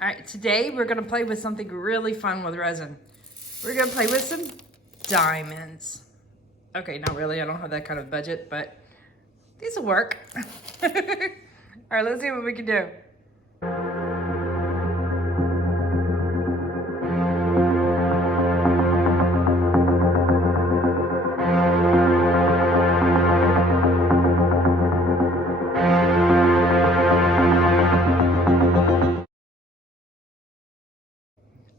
All right, today we're gonna play with something really fun with resin. We're gonna play with some diamonds. Okay, not really, I don't have that kind of budget, but these will work. All right, let's see what we can do.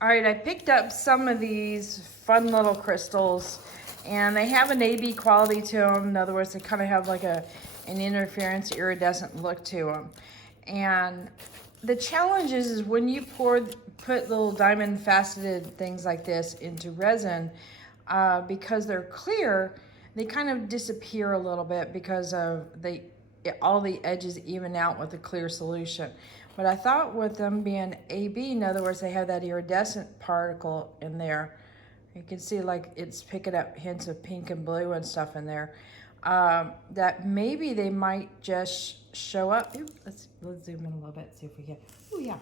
All right, I picked up some of these fun little crystals, and they have an AB quality to them. In other words, they kind of have like an interference, iridescent look to them. And the challenge is when you put little diamond faceted things like this into resin, because they're clear, they kind of disappear a little bit because of all the edges even out with the clear solution. But I thought with them being AB, in other words, they have that iridescent particle in there. You can see like it's picking up hints of pink and blue and stuff in there. That maybe they might just show up. Ooh, let's zoom in a little bit, see if we can. Oh yeah.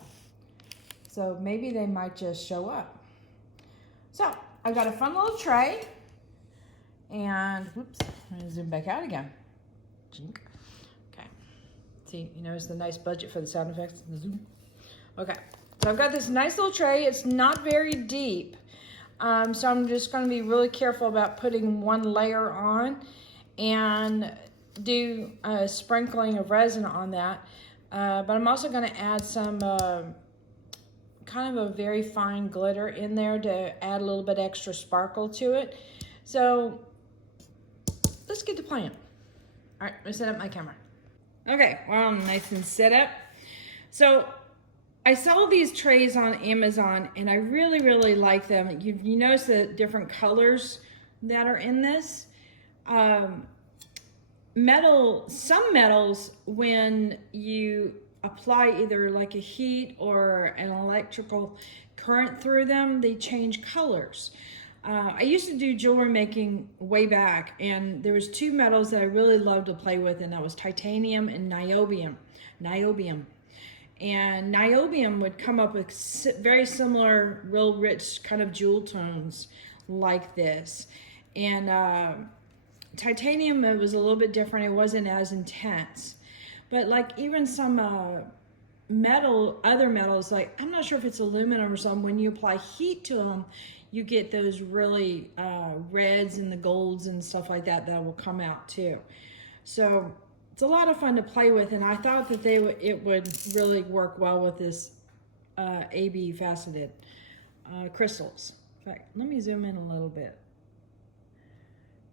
So maybe they might just show up. So I've got a fun little tray. And whoops, I'm gonna zoom back out again. Okay. See, you notice the nice budget for the sound effects? Zoom. Okay, so I've got this nice little tray. It's not very deep. So I'm just gonna be really careful about putting one layer on and do a sprinkling of resin on that. But I'm also gonna add some kind of a very fine glitter in there to add a little bit extra sparkle to it. So let's get to playing. All right, I'm gonna set up my camera. Okay, well, I'm nice and set up. So I saw these trays on Amazon and I really, really like them. You notice the different colors that are in this. Some metals, when you apply either like a heat or an electrical current through them, they change colors. I used to do jewelry making way back, and there was two metals that I really loved to play with, and that was titanium and niobium. And niobium would come up with very similar, real rich kind of jewel tones like this. And titanium, it was a little bit different. It wasn't as intense. But like even some other metals, like I'm not sure if it's aluminum or something, when you apply heat to them, you get those really reds and the golds and stuff like that will come out too. So it's a lot of fun to play with, and I thought that it would really work well with this AB faceted crystals. In fact, let me zoom in a little bit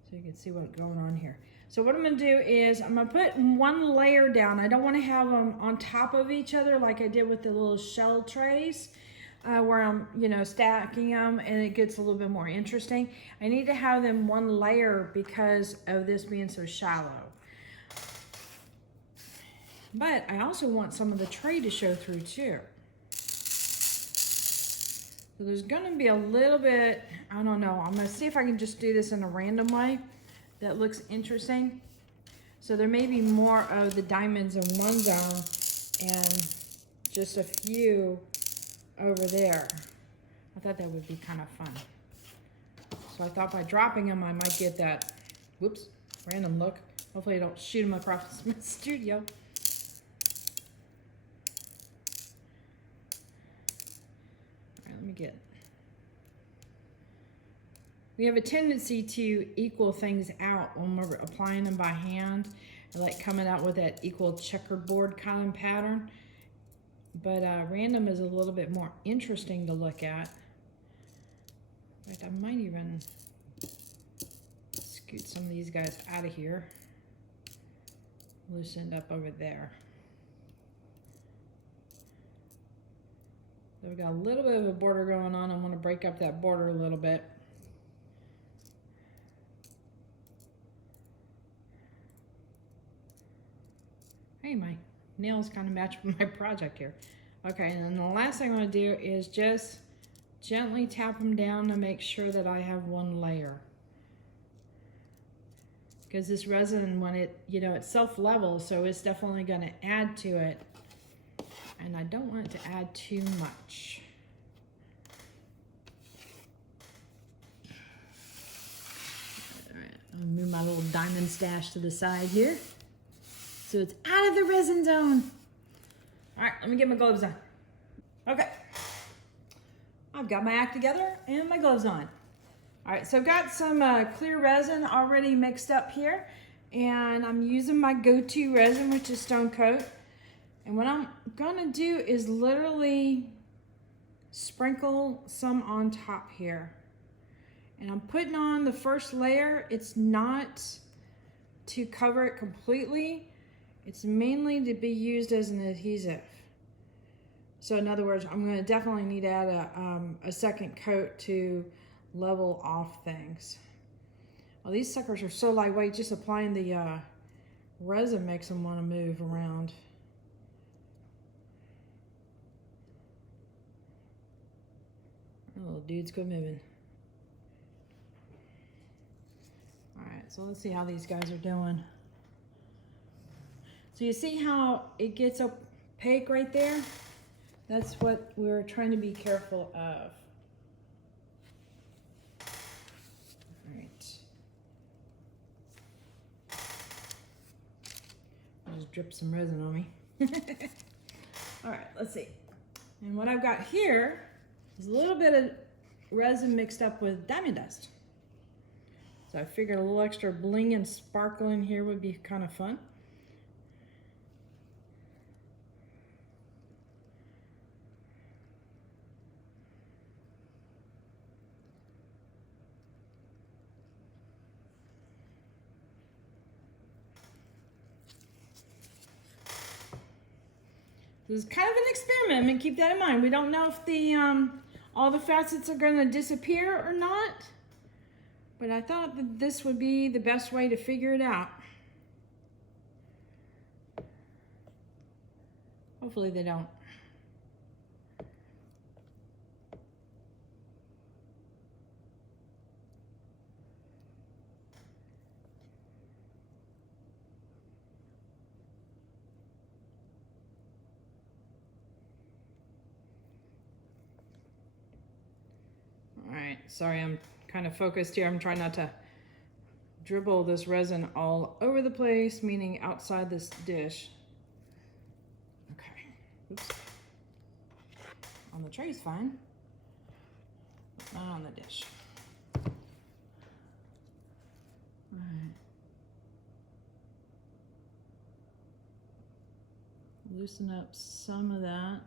so you can see what's going on here. So what I'm gonna do is I'm gonna put one layer down. I don't wanna have them on top of each other like I did with the little shell trays where I'm, stacking them and it gets a little bit more interesting. I need to have them one layer because of this being so shallow. But I also want some of the tray to show through too. So there's gonna be a little bit, I don't know, I'm gonna see if I can just do this in a random way that looks interesting. So there may be more of the diamonds in one zone and just a few over there. I thought that would be kind of fun. So I thought by dropping them, I might get that, whoops, random look. Hopefully I don't shoot them across the studio. All right, let me get. We have a tendency to equal things out when we're applying them by hand, and like coming out with that equal checkerboard kind of pattern. But random is a little bit more interesting to look at. In fact, I might even scoot some of these guys out of here. Loosened up over there. So we've got a little bit of a border going on. I'm going to break up that border a little bit. Hey, my nails kind of match with my project here. Okay, and then the last thing I'm going to do is just gently tap them down to make sure that I have one layer. Because this resin, when it, it's self-level, so it's definitely going to add to it. And I don't want it to add too much. All right, I'll move my little diamond stash to the side here. So it's out of the resin zone. All right, let me get my gloves on. Okay, I've got my act together and my gloves on. All right, so I've got some clear resin already mixed up here, and I'm using my go-to resin, which is Stone Coat. And what I'm gonna do is literally sprinkle some on top here. And I'm putting on the first layer. It's not to cover it completely. It's mainly to be used as an adhesive. So in other words, I'm gonna definitely need to add a second coat to level off things. Well, these suckers are so lightweight, just applying the resin makes them wanna move around. Little dudes, quit moving. All right, so let's see how these guys are doing. So you see how it gets opaque right there? That's what we're trying to be careful of. All right. I'll just drip some resin on me. All right, let's see. And what I've got here is a little bit of resin mixed up with diamond dust. So I figured a little extra bling and sparkle in here would be kind of fun. This is kind of an experiment, and keep that in mind. We don't know if the all the facets are going to disappear or not, but I thought that this would be the best way to figure it out. Hopefully they don't. All right, sorry, I'm kind of focused here. I'm trying not to dribble this resin all over the place, meaning outside this dish. Okay, oops. On the tray is fine, but not on the dish. All right. Loosen up some of that.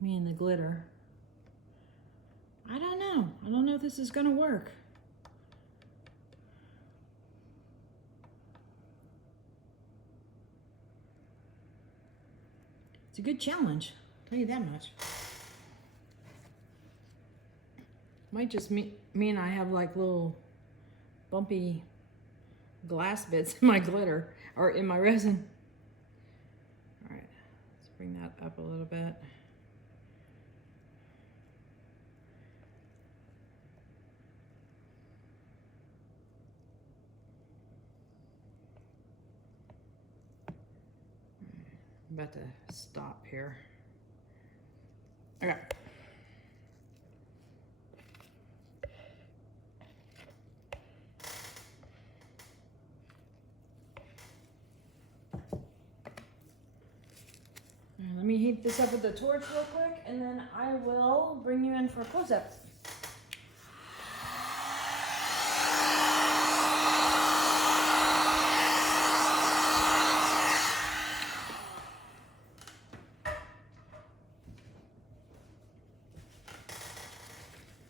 Meaning the glitter. I don't know. I don't know if this is going to work. It's a good challenge, I'll tell you that much. Might just mean I have like little bumpy glass bits in my glitter, or in my resin. All right, let's bring that up a little bit. I'm about to stop here. Okay. Let me heat this up with the torch real quick, and then I will bring you in for a close-up.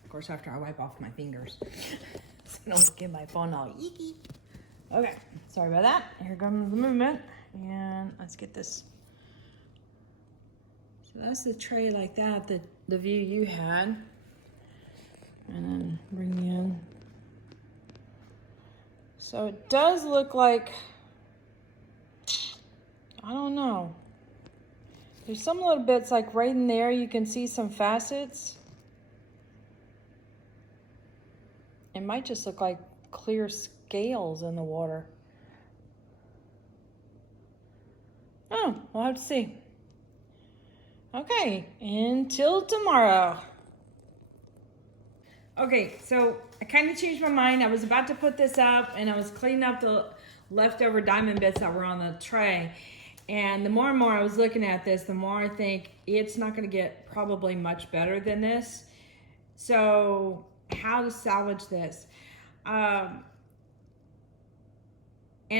Of course, after I wipe off my fingers, so I don't get my phone all yeeky. Okay, sorry about that. Here comes the movement, and let's get this. So that's the tray like that, the view you had. And then bring you in. So it does look like, I don't know. There's some little bits like right in there, you can see some facets. It might just look like clear scales in the water. Oh, we'll have to see. Okay, until tomorrow. Okay, so I kind of changed my mind. I was about to put this up and I was cleaning up the leftover diamond bits that were on the tray. And the more and more I was looking at this, the more I think it's not going to get probably much better than this. So how to salvage this? And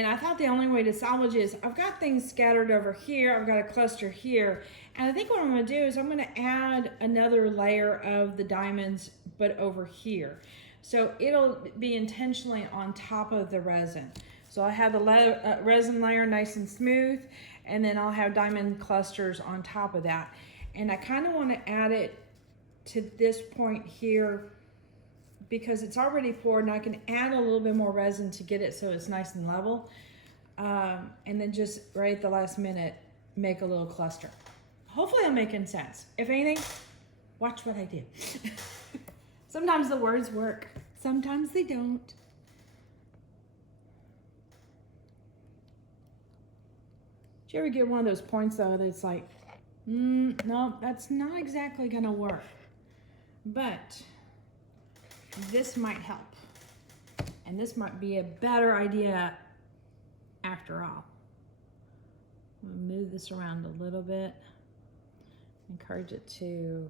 I thought the only way to salvage is, I've got things scattered over here, I've got a cluster here, and I think what I'm gonna do is I'm gonna add another layer of the diamonds, but over here. So it'll be intentionally on top of the resin. So I have the resin layer nice and smooth, and then I'll have diamond clusters on top of that. And I kinda wanna add it to this point here, because it's already poured, and I can add a little bit more resin to get it so it's nice and level. And then just right at the last minute, make a little cluster. Hopefully I'm making sense. If anything, watch what I do. Sometimes the words work, sometimes they don't. Did you ever get one of those points though that's like, no, that's not exactly gonna work. But this might help, and this might be a better idea after all. I'm gonna move this around a little bit, encourage it to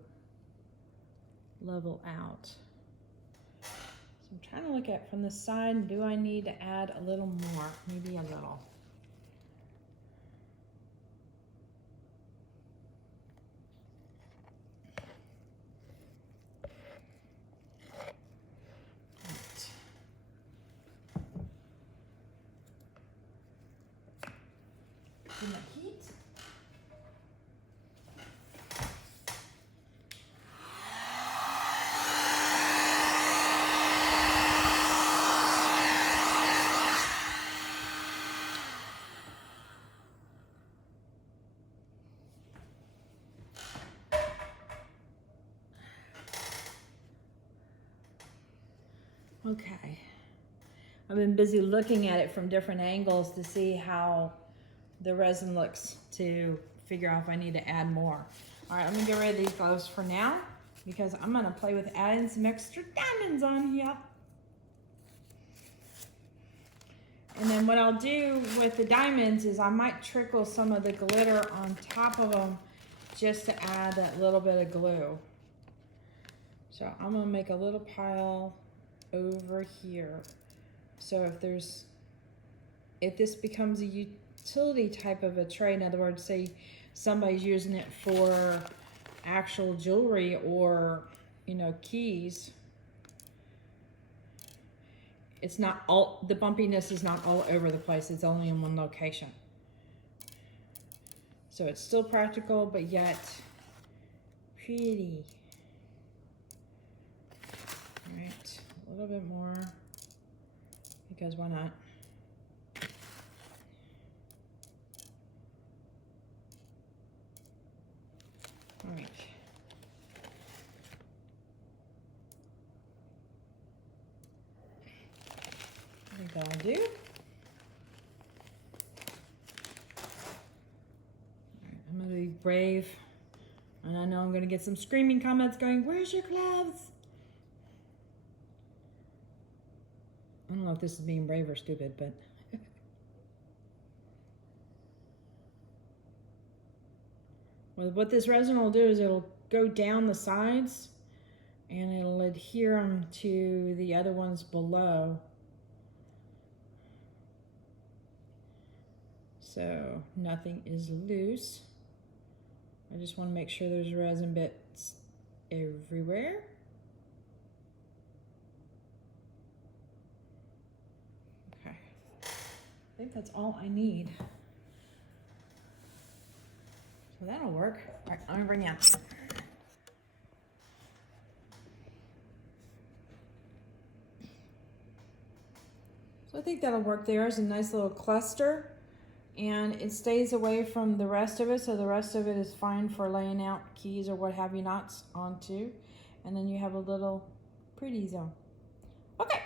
level out. So I'm trying to look at from the side, do I need to add a little more? Maybe a little. In the heat. Okay. I've been busy looking at it from different angles to see how the resin looks, to figure out if I need to add more. All right, let me get rid of these gloves for now, because I'm gonna play with adding some extra diamonds on here. And then what I'll do with the diamonds is I might trickle some of the glitter on top of them just to add that little bit of glue. So I'm gonna make a little pile over here. So if this becomes a utility type of a tray, in other words, say somebody's using it for actual jewelry or, you know, keys, it's not all, the bumpiness is not all over the place, it's only in one location. So it's still practical, but yet pretty. All right, a little bit more, because why not? All right. I think that'll do. All right, I'm gonna be brave, and I know I'm gonna get some screaming comments going, "Where's your gloves?" I don't know if this is being brave or stupid, but well, what this resin will do is it'll go down the sides and it'll adhere them to the other ones below. So nothing is loose. I just want to make sure there's resin bits everywhere. Okay, I think that's all I need. So that'll work. All right, I'm gonna bring it out. So I think that'll work there as a nice little cluster, and it stays away from the rest of it, so the rest of it is fine for laying out keys or what have you nots onto, and then you have a little pretty zone. Okay,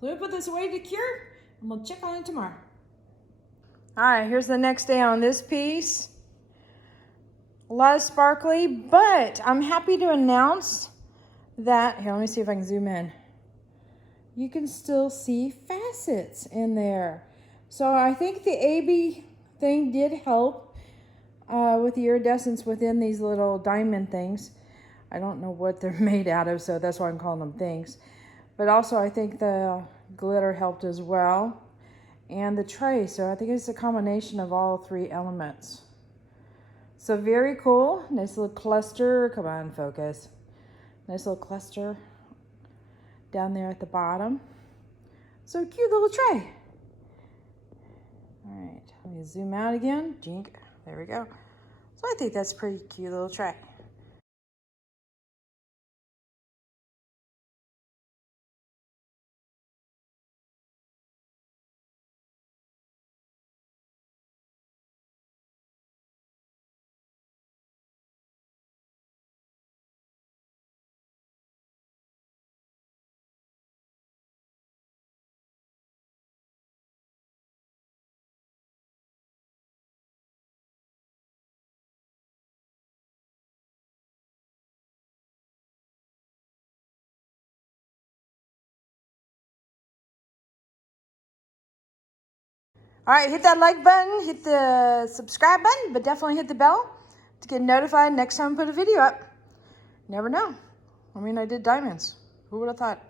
so we'll put this away to cure, and we'll check on it tomorrow. All right, here's the next day on this piece. A lot of sparkly, but I'm happy to announce that, here, let me see if I can zoom in. You can still see facets in there. So I think the AB thing did help with the iridescence within these little diamond things. I don't know what they're made out of, so that's why I'm calling them things. But also I think the glitter helped as well. And the tray, so I think it's a combination of all three elements. So very cool, nice little cluster, come on focus. Nice little cluster down there at the bottom. So cute little tray. All right, let me zoom out again, jink, there we go. So I think that's a pretty cute little tray. All right, hit that like button, hit the subscribe button, but definitely hit the bell to get notified next time I put a video up. Never know. I mean, I did diamonds. Who would have thought?